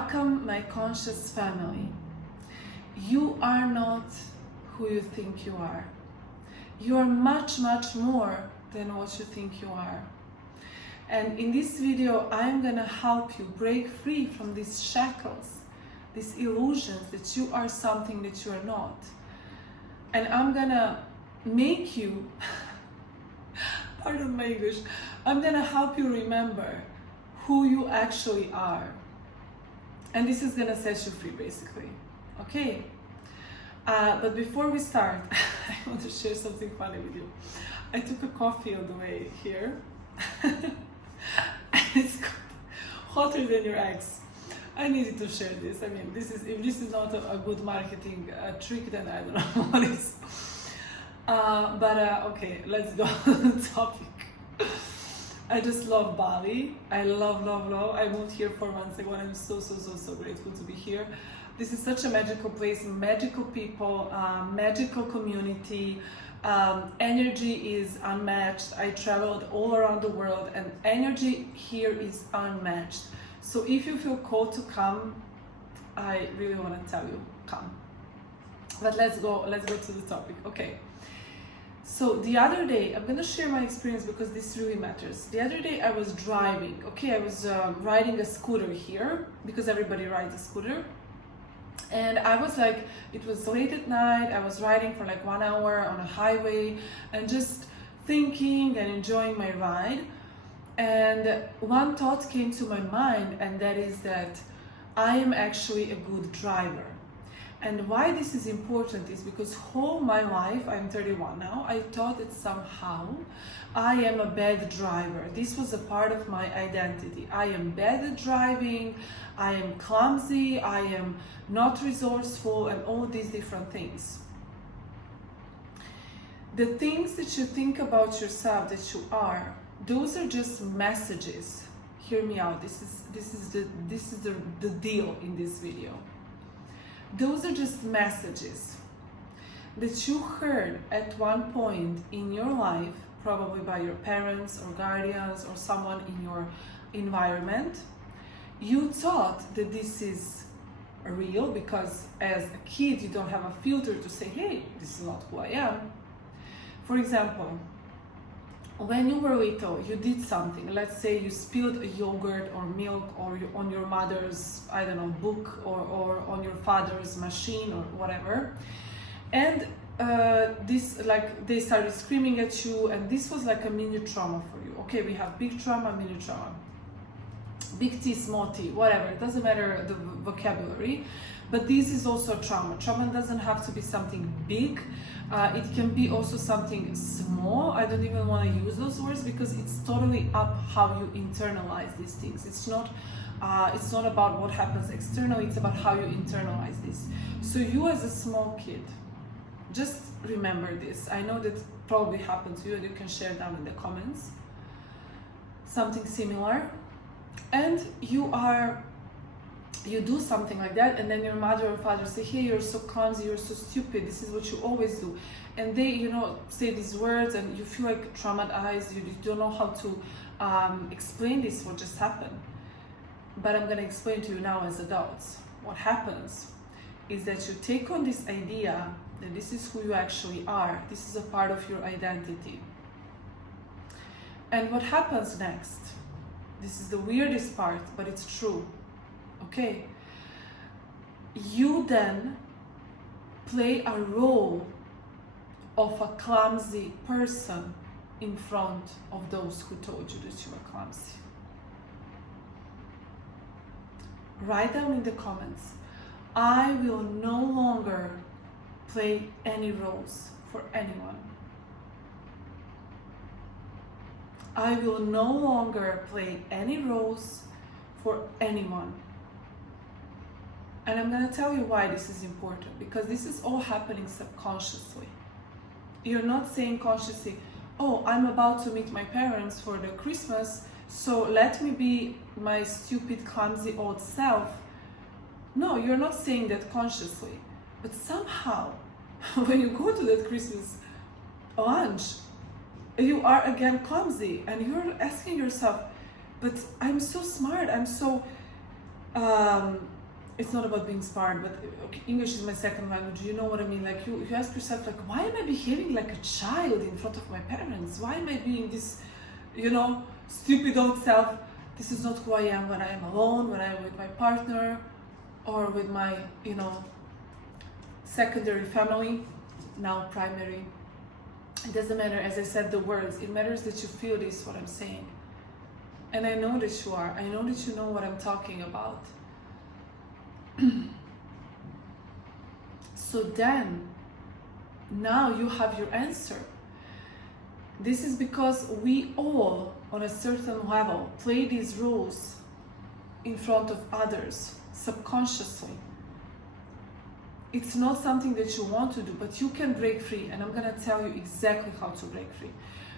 Welcome, my conscious family. You are not who you think you are. You are much, much more than what you think you are. And in this video, I'm gonna help you break free from these shackles, these illusions that you are something that you are not. And I'm gonna make you, pardon my English, I'm gonna help you remember who you actually are. And this is gonna set you free, basically. Okay? But before we start, I want to share something funny with you. I took a coffee on the way here. And it's hotter than your eggs. I needed to share this. I mean, if this is not a good marketing trick, then I don't know what is. Okay, let's go to the topic. I just love Bali. I love. I moved here 4 months ago and I'm so grateful to be here. This is such a magical place, magical people, magical community. Energy is unmatched. I traveled all around the world and energy here is unmatched. So if you feel called to come, I really want to tell you, come. But let's go to the topic. Okay. So the other day, I'm gonna share my experience because this really matters. The other day I was driving, okay, I was riding a scooter here because everybody rides a scooter. And I was like, it was late at night, I was riding for like 1 hour on a highway and just thinking and enjoying my ride. And one thought came to my mind, and that is that I am actually a good driver. And why this is important is because all my life, I'm 31 now, I thought that somehow I am a bad driver. This was a part of my identity. I am bad at driving, I am clumsy, I am not resourceful, and all these different things. The things that you think about yourself that you are, those are just messages. Hear me out. This is the deal in this video. Those are just messages that you heard at one point in your life, probably by your parents or guardians or someone in your environment. You thought that this is real because as a kid you don't have a filter to say, hey, this is not who I am. For example, when you were little, you did something. Let's say you spilled a yogurt or milk on your mother's, I don't know, book or on your father's machine or whatever. And they started screaming at you, and this was like a mini trauma for you. Okay, we have big trauma, mini trauma. Big T, small t, whatever. It doesn't matter the vocabulary. But this is also a trauma. Trauma doesn't have to be something big. It can be also something small. I don't even want to use those words because it's totally up how you internalize these things. It's not about what happens externally. It's about how you internalize this. So you as a small kid, just remember this. I know that probably happened to you, and you can share down in the comments. Something similar, and you do something like that, and then your mother or father say, hey, you're so clumsy, you're so stupid, this is what you always do. And they, say these words, and you feel like traumatized, you don't know how to explain this, what just happened. But I'm gonna explain to you now as adults. What happens is that you take on this idea that this is who you actually are, this is a part of your identity. And what happens next? This is the weirdest part, but it's true. Okay, you then play a role of a clumsy person in front of those who told you that you were clumsy. Write down in the comments, I will no longer play any roles for anyone. I will no longer play any roles for anyone. And I'm going to tell you why this is important, because this is all happening subconsciously. You're not saying consciously, oh, I'm about to meet my parents for the Christmas, so let me be my stupid, clumsy old self. No, you're not saying that consciously. But somehow, when you go to that Christmas lunch, you are again clumsy, and you're asking yourself, but I'm so smart, I'm so it's not about being inspired, but okay, English is my second language. You know what I mean? Like you ask yourself, like, why am I behaving like a child in front of my parents? Why am I being this, stupid old self? This is not who I am when I am alone, when I am with my partner, or with my, secondary family, now primary. It doesn't matter, as I said, the words. It matters that you feel this, what I'm saying. And I know that you are. I know that you know what I'm talking about. So then, now you have your answer. This is because we all, on a certain level, play these roles in front of others, subconsciously. It's not something that you want to do, but you can break free, and I'm gonna tell you exactly how to break free.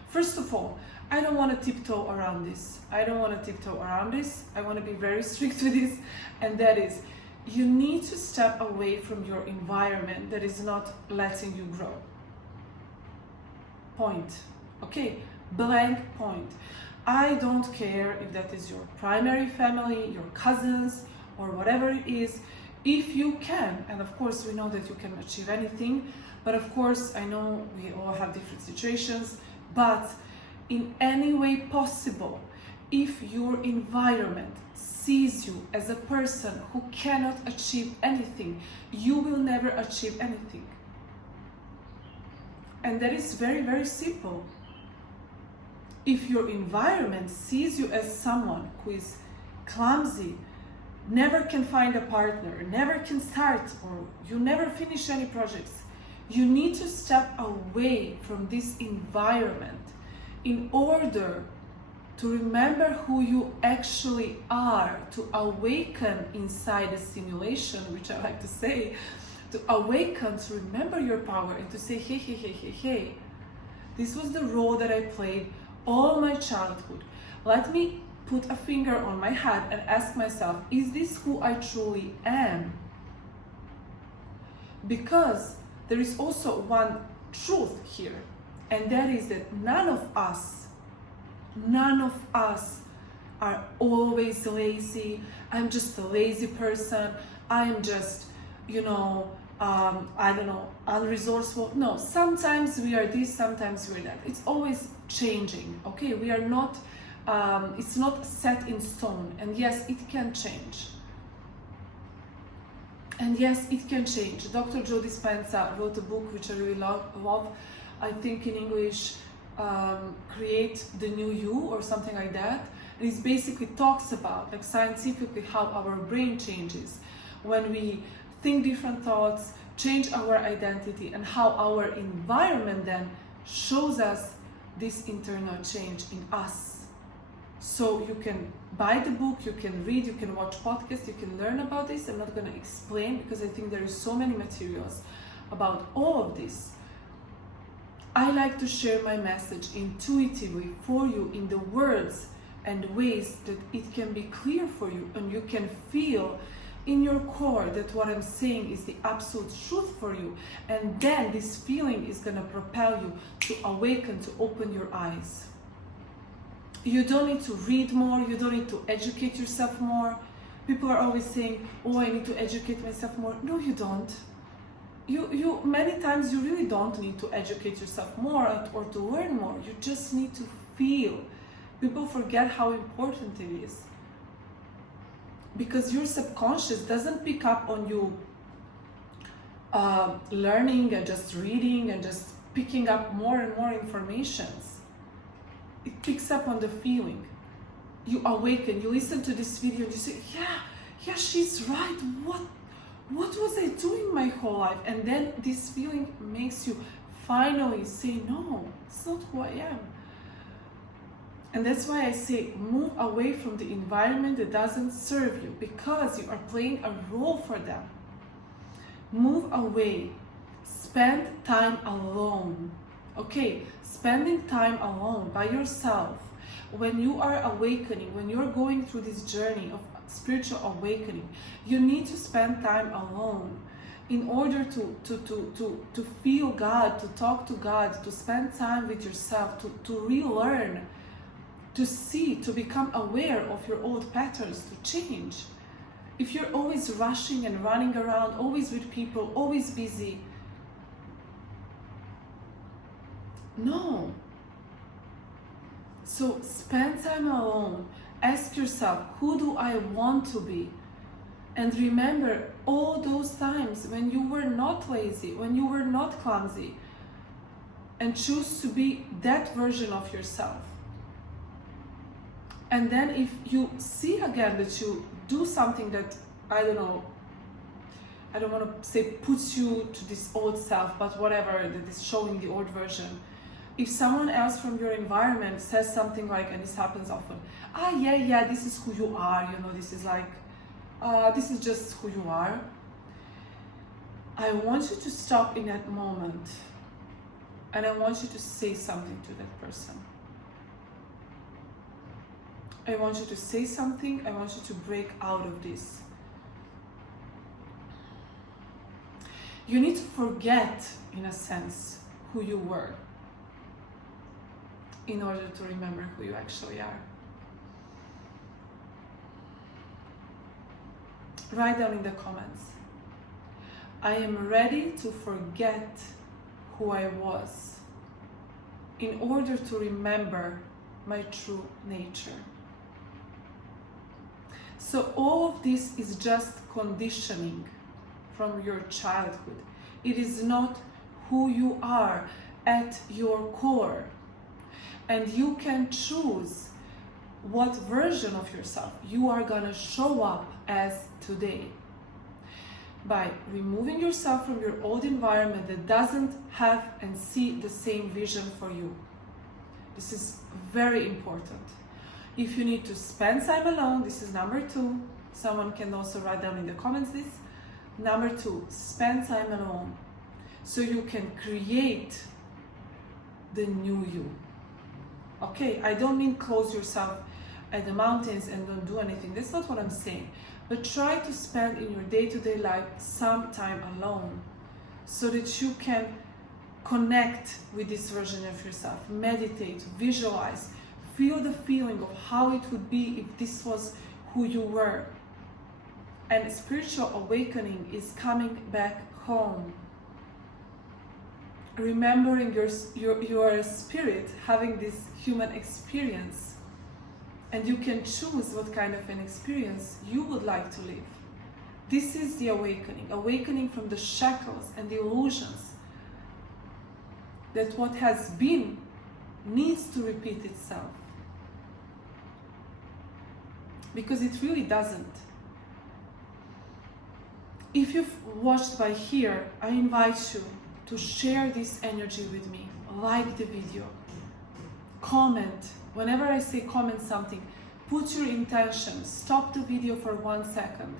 First of all, I don't want to tiptoe around this. I want to be very strict with this, and that is, you need to step away from your environment that is not letting you grow. Point. Okay? Blank point. I don't care if that is your primary family, your cousins, or whatever it is. If you can, and of course we know that you can achieve anything, but of course I know we all have different situations, but in any way possible, if your environment sees you as a person who cannot achieve anything, you will never achieve anything. And that is very, very simple. If your environment sees you as someone who is clumsy, never can find a partner, never can start, or you never finish any projects, you need to step away from this environment in order to remember who you actually are, to awaken inside the simulation, which I like to say, to awaken, to remember your power, and to say, hey, this was the role that I played all my childhood. Let me put a finger on my head and ask myself, is this who I truly am? Because there is also one truth here, and that is that none of us are always lazy. I'm just a lazy person. I am just, unresourceful. No, sometimes we are this, sometimes we're that. It's always changing, okay? We are not, it's not set in stone. And yes, it can change. And yes, it can change. Dr. Joe Dispenza wrote a book which I really love. I think in English, Create the New You or something like that. And it basically talks about, like, scientifically, how our brain changes when we think different thoughts, change our identity, and how our environment then shows us this internal change in us. So you can buy the book, you can read, you can watch podcasts, you can learn about this. I'm not going to explain because I think there is so many materials about all of this. I like to share my message intuitively for you in the words and ways that it can be clear for you, and you can feel in your core that what I'm saying is the absolute truth for you. And then this feeling is going to propel you to awaken, to open your eyes. You don't need to read more, you don't need to educate yourself more. People are always saying, oh, I need to educate myself more. No, you don't. You many times you really don't need to educate yourself more or to learn more. You just need to feel. People forget how important it is. Because your subconscious doesn't pick up on you learning and just reading and just picking up more and more informations. It picks up on the feeling. You awaken, you listen to this video and you say, yeah, she's right. What was I doing my whole life? And then this feeling makes you finally say, no, it's not who I am. And that's why I say, move away from the environment that doesn't serve you, because you are playing a role for them. Move away. Spend time alone. Okay, spending time alone by yourself, when you are awakening, when you're going through this journey of spiritual awakening, you need to spend time alone in order to feel God, to talk to God, to spend time with yourself, to relearn, to see, to become aware of your old patterns, to change. if you're always rushing and running around, always with people, always busy, no. So spend time alone. Ask yourself, who do I want to be? And remember all those times when you were not lazy, when you were not clumsy, and choose to be that version of yourself. And then if you see again that you do something that, I don't know, I don't want to say puts you to this old self, but whatever, that is showing the old version. If someone else from your environment says something like, and this happens often, yeah, this is who you are, you know, this is like, this is just who you are. I want you to stop in that moment, and I want you to say something to that person. I want you to say something, I want you to break out of this. You need to forget, in a sense, who you were in order to remember who you actually are. Write down in the comments, I am ready to forget who I was in order to remember my true nature. So all of this is just conditioning from your childhood. It is not who you are at your core. And you can choose what version of yourself you are gonna show up as today by removing yourself from your old environment that doesn't have and see the same vision for you. This is very important. If you need to spend time alone, this is number 2. Someone can also write down in the comments this. Number 2, spend time alone so you can create the new you. Okay, I don't mean close yourself at the mountains and don't do anything. That's not what I'm saying. But try to spend in your day-to-day life some time alone so that you can connect with this version of yourself. Meditate, visualize, feel the feeling of how it would be if this was who you were. And spiritual awakening is coming back home. Remembering your spirit having this human experience, and you can choose what kind of an experience you would like to live. This is the awakening from the shackles and the illusions that what has been needs to repeat itself, because it really doesn't. If you've watched by here, I invite you to share this energy with me. Like the video, comment. Whenever I say comment something, put your intention. Stop the video for 1 second.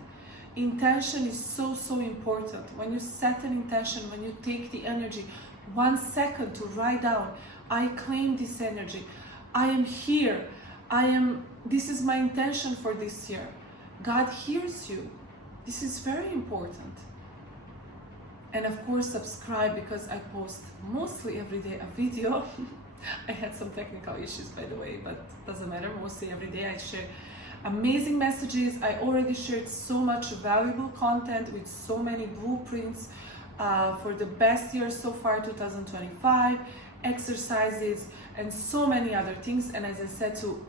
Intention is so important. When you set an intention, when you take the energy, 1 second to write down, I claim this energy. I am here. This is my intention for this year. God hears you. This is very important. And of course, subscribe, because I post mostly every day a video. I had some technical issues, by the way, but doesn't matter. Mostly every day I share amazing messages. I already shared so much valuable content with so many blueprints for the best year so far, 2025, exercises, and so many other things. And as I said to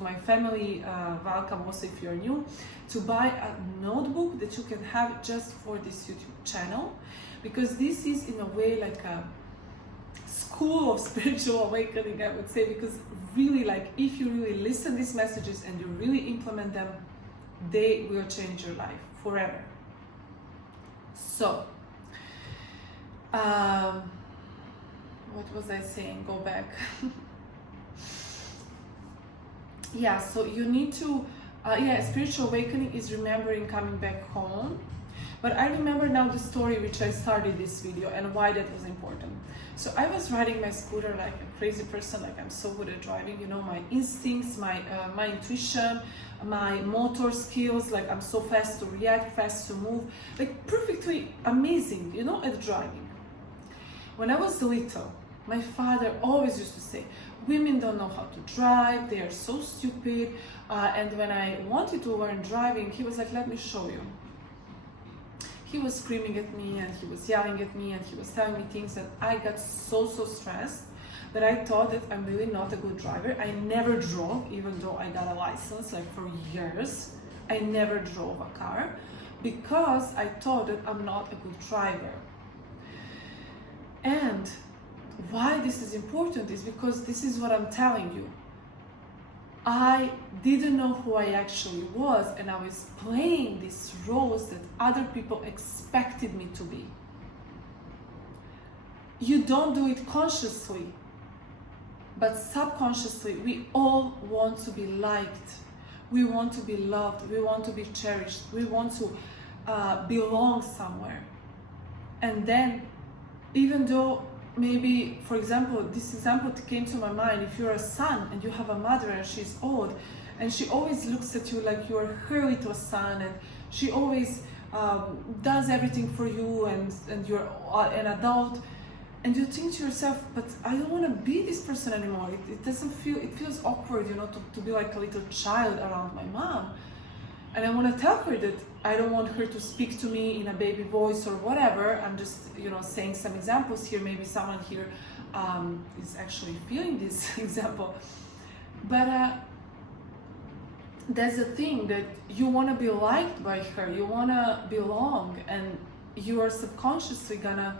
my family, welcome also if you're new, to buy a notebook that you can have just for this YouTube channel, because this is in a way like a school of spiritual awakening, I would say, because really, like, if you really listen these messages and you really implement them, they will change your life forever. So what was I saying? Go back. Yeah, so you need to spiritual awakening is remembering coming back home. But I remember now the story which I started this video and why that was important. So I was riding my scooter like a crazy person, like I'm so good at driving, you know, my instincts, my intuition, my motor skills, like I'm so fast to react, fast to move, like perfectly amazing, you know, at driving. When I was little, my father always used to say, women don't know how to drive, they are so stupid. And when I wanted to learn driving, he was like, let me show you. He was screaming at me and he was yelling at me and he was telling me things that I got so stressed that I thought that I'm really not a good driver. I never drove, even though I got a license like for years. I never drove a car because I thought that I'm not a good driver. And why this is important is because this is what I'm telling you. I didn't know who I actually was, and I was playing these roles that other people expected me to be. You don't do it consciously, but subconsciously we all want to be liked. We want to be loved, we want to be cherished, we want to belong somewhere. And then, even though maybe, for example, this example came to my mind, if you're a son and you have a mother and she's old and she always looks at you like you're her little son, and she always does everything for you, and you're an adult, and you think to yourself, but I don't want to be this person anymore. It doesn't feel, it feels awkward, you know, to be like a little child around my mom. And I want to tell her that I don't want her to speak to me in a baby voice or whatever. I'm just, you know, saying some examples here. Maybe someone here is actually feeling this example. But that's the thing, that you want to be liked by her. You want to belong, and you are subconsciously gonna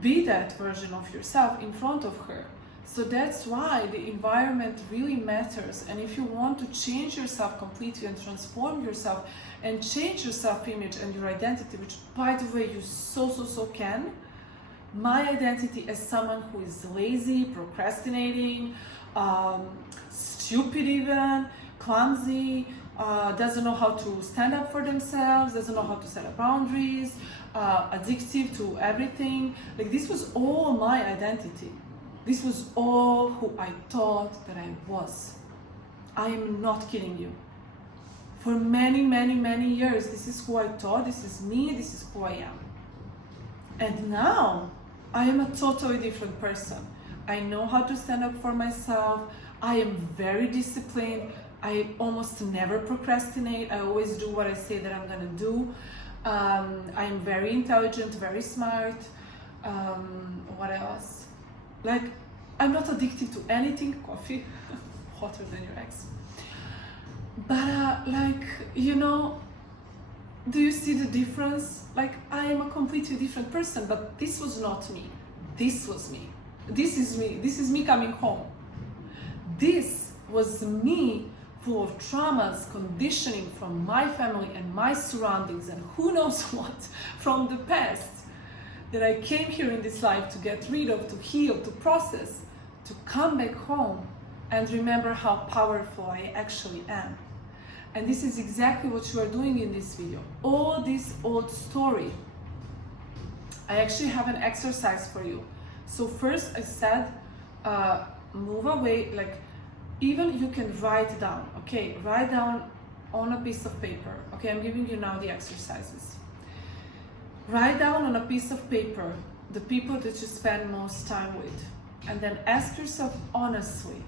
be that version of yourself in front of her. So that's why the environment really matters. And if you want to change yourself completely and transform yourself and change your self-image and your identity, which by the way you so can, my identity as someone who is lazy, procrastinating, stupid even, clumsy, doesn't know how to stand up for themselves, doesn't know how to set up boundaries, addictive to everything. Like, this was all my identity. This was all who I thought that I was. I am not kidding you. For many years, this is who I thought, this is me, this is who I am. And now, I am a totally different person. I know how to stand up for myself. I am very disciplined. I almost never procrastinate. I always do what I say that I'm gonna do. I am very intelligent, very smart. What else? Like, I'm not addicted to anything. Coffee, hotter than your ex. But like, you know, do you see the difference? Like, I am a completely different person, but this was not me. This was me. This is me. This is me coming home. This was me, full of traumas, conditioning from my family and my surroundings and who knows what from the past, that I came here in this life to get rid of, to heal, to process, to come back home and remember how powerful I actually am. And this is exactly what you are doing in this video. All this old story. I actually have an exercise for you. So first I said, move away, like, even you can write down, okay? Write down on a piece of paper. Okay, I'm giving you now the exercises. Write down on a piece of paper the people that you spend most time with, and then ask yourself honestly,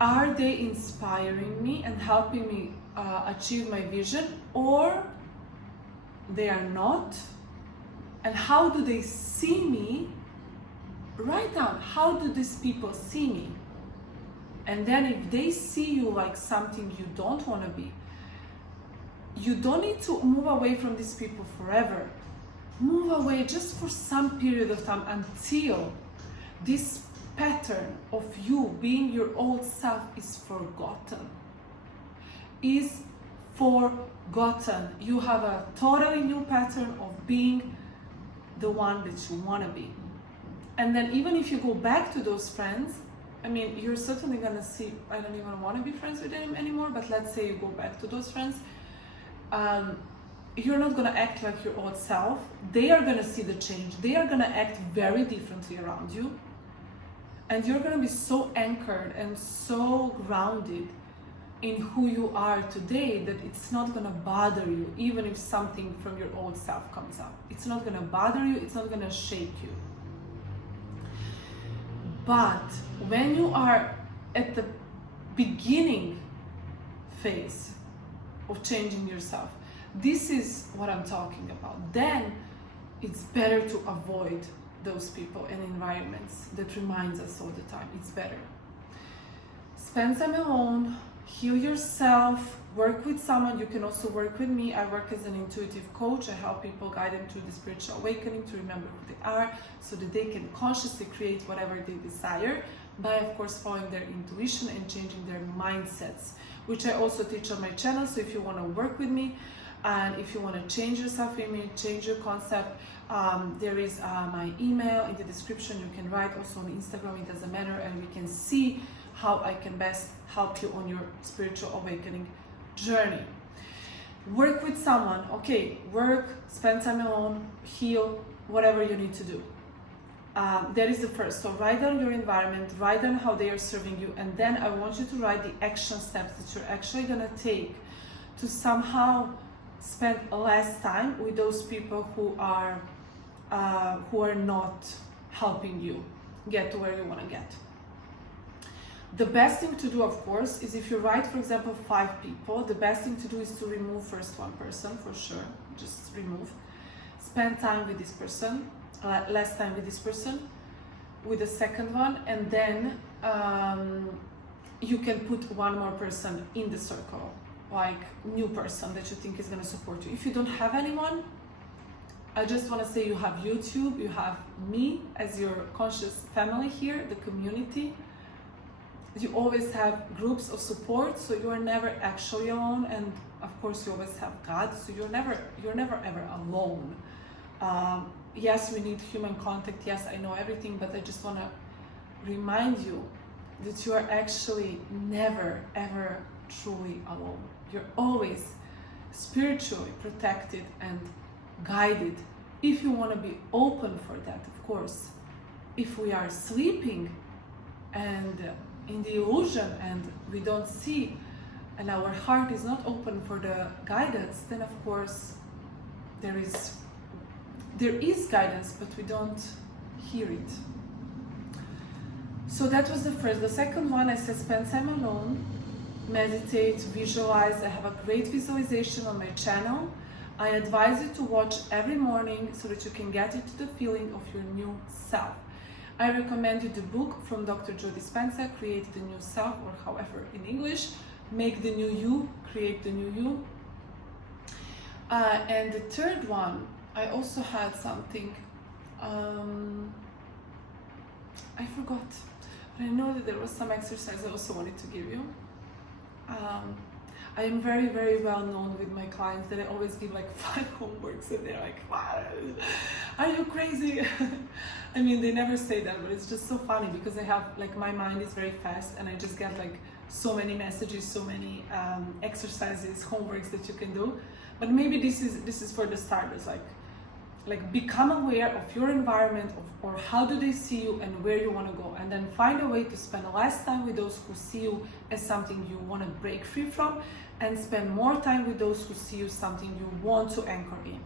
are they inspiring me and helping me achieve my vision, or they are not? And how do they see me? Write down, how do these people see me? And then if they see you like something you don't want to be, you don't need to move away from these people forever. Move away just for some period of time until this pattern of you being your old self is forgotten. Is forgotten. You have a totally new pattern of being the one that you want to be. And then even if you go back to those friends, I mean, you're certainly gonna see, I don't even want to be friends with them anymore, but let's say you go back to those friends, you're not gonna act like your old self. They are gonna see the change. They are gonna act very differently around you. And you're gonna be so anchored and so grounded in who you are today that it's not gonna bother you, even if something from your old self comes up. It's not gonna bother you, it's not gonna shake you. But when you are at the beginning phase of changing yourself, this is what I'm talking about. Then it's better to avoid those people and environments that reminds us all the time. It's better. Spend time alone, heal yourself, work with someone. You can also work with me. I work as an intuitive coach. I help people, guide them through the spiritual awakening, to remember who they are, so that they can consciously create whatever they desire by, of course, following their intuition and changing their mindsets, which I also teach on my channel. So if you want to work with me, and if you want to change your self-image, change your concept, there is my email in the description. You can write also on Instagram, it doesn't matter, and we can see how I can best help you on your spiritual awakening journey. Work with someone, okay, work, spend time alone, heal, whatever you need to do. That is the first. So write down your environment, write down how they are serving you, and then I want you to write the action steps that you're actually gonna take to somehow spend less time with those people who are not helping you get to where you want to get. The best thing to do, of course, is if you write, for example, 5 people, the best thing to do is to remove first one person, for sure. Just remove. Spend time with this person, less time with this person, with the second one, and then you can put one more person in the circle, like new person that you think is going to support you. If you don't have anyone, I just want to say you have YouTube, you have me as your conscious family here, the community. You always have groups of support, so you are never actually alone, and of course you always have God, so you're never ever alone. Yes, we need human contact, yes, I know everything, but I just want to remind you that you are actually never ever truly alone. You're always spiritually protected and guided, if you want to be open for that, of course. If we are sleeping and in the illusion and we don't see, and our heart is not open for the guidance, then of course there is guidance, but we don't hear it. So that was the first. The second one, I said spend time alone, meditate, visualize. I have a great visualization on my channel. I advise you to watch every morning so that you can get into the feeling of your new self. I recommend you the book from Dr. Joe Dispenza, Create the New Self, or however in English, Make the New You, Create the New You. And the third one, I also had something, I forgot, but I know that there was some exercise I also wanted to give you. I am very, very well known with my clients that I always give like 5 homeworks, and they're like, "What? Are you crazy?" I mean, they never say that, but it's just so funny because I have, like, my mind is very fast and I just get like so many messages, so many exercises, homeworks that you can do. But maybe this is for the starters, like become aware of your environment, or how do they see you and where you want to go, and then find a way to spend less time with those who see you as something you want to break free from, and spend more time with those who see you something you want to anchor in.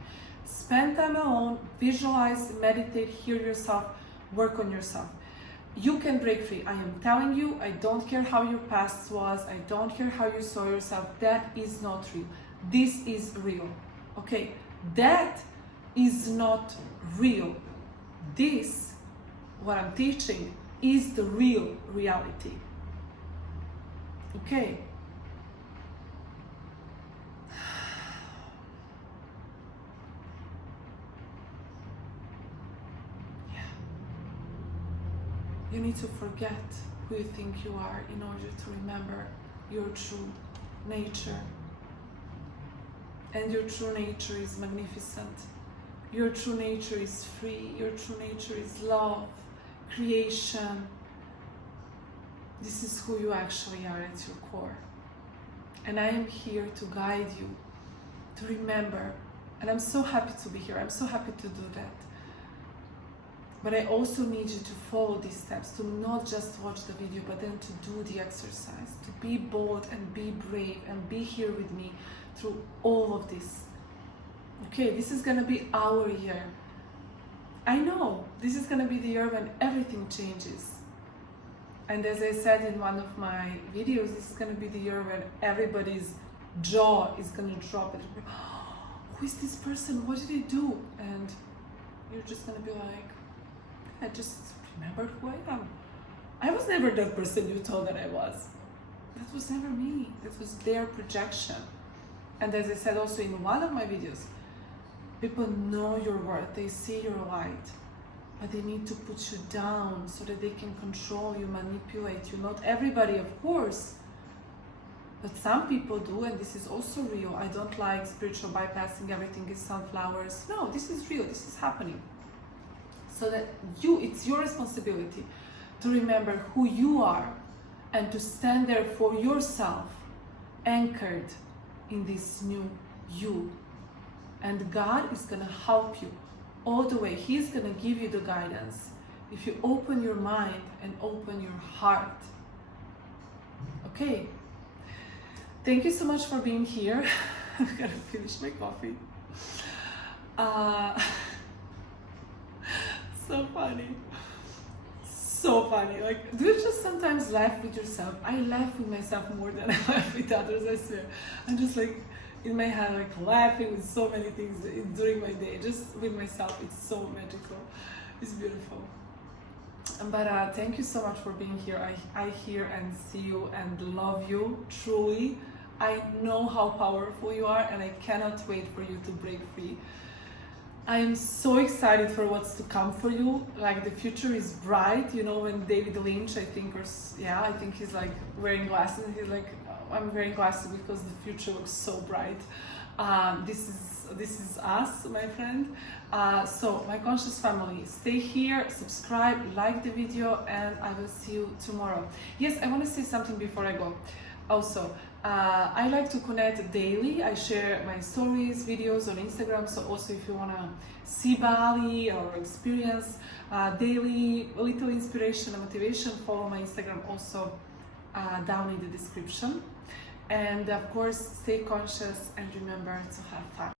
Spend time alone, visualize, meditate, hear yourself, work on yourself. You can break free. I am telling you, I don't care how your past was, I don't care how you saw yourself. That is not real. This is real. Okay? That is not real. This, what I'm teaching, is the real reality. Okay? Yeah. You need to forget who you think you are in order to remember your true nature. And your true nature is magnificent. Your true nature is free. Your true nature is love, creation. This is who you actually are at your core. And I am here to guide you, to remember. And I'm so happy to be here. I'm so happy to do that. But I also need you to follow these steps, to not just watch the video, but then to do the exercise, to be bold and be brave and be here with me through all of this. Okay, this is gonna be our year. I know, this is gonna be the year when everything changes. And as I said in one of my videos, this is going to be the year when everybody's jaw is going to drop. And who is this person? What did he do? And you're just going to be like, I just remembered who I am. I was never that person you thought that I was. That was never me. That was their projection. And as I said also in one of my videos, people know your worth. They see your light. But they need to put you down so that they can control you, manipulate you. Not everybody, of course, but some people do, and this is also real. I don't like spiritual bypassing, everything is sunflowers. No, this is real, this is happening. So that it's your responsibility to remember who you are and to stand there for yourself, anchored in this new you. And God is gonna help you all the way. He's gonna give you the guidance if you open your mind and open your heart. Okay, thank you so much for being here. I gotta finish my coffee. So funny, so funny. Like, do you just sometimes laugh with yourself? I laugh with myself more than I laugh with others, I swear. I'm just like in my head, like laughing with so many things during my day, just with myself. It's so magical, it's beautiful. But thank you so much for being here. I hear and see you and love you truly. I know how powerful you are, and I cannot wait for you to break free. I am so excited for what's to come for you. Like, the future is bright. You know, when David Lynch, I think he's like wearing glasses, and he's like, I'm wearing glasses because the future looks so bright. This is us, my friend. So my conscious family, stay here, subscribe, like the video, and I will see you tomorrow. Yes, I want to say something before I go. Also, I like to connect daily. I share my stories, videos on Instagram. So also, if you want to see Bali or experience daily little inspiration and motivation, follow my Instagram also down in the description. And of course, stay conscious and remember to have fun.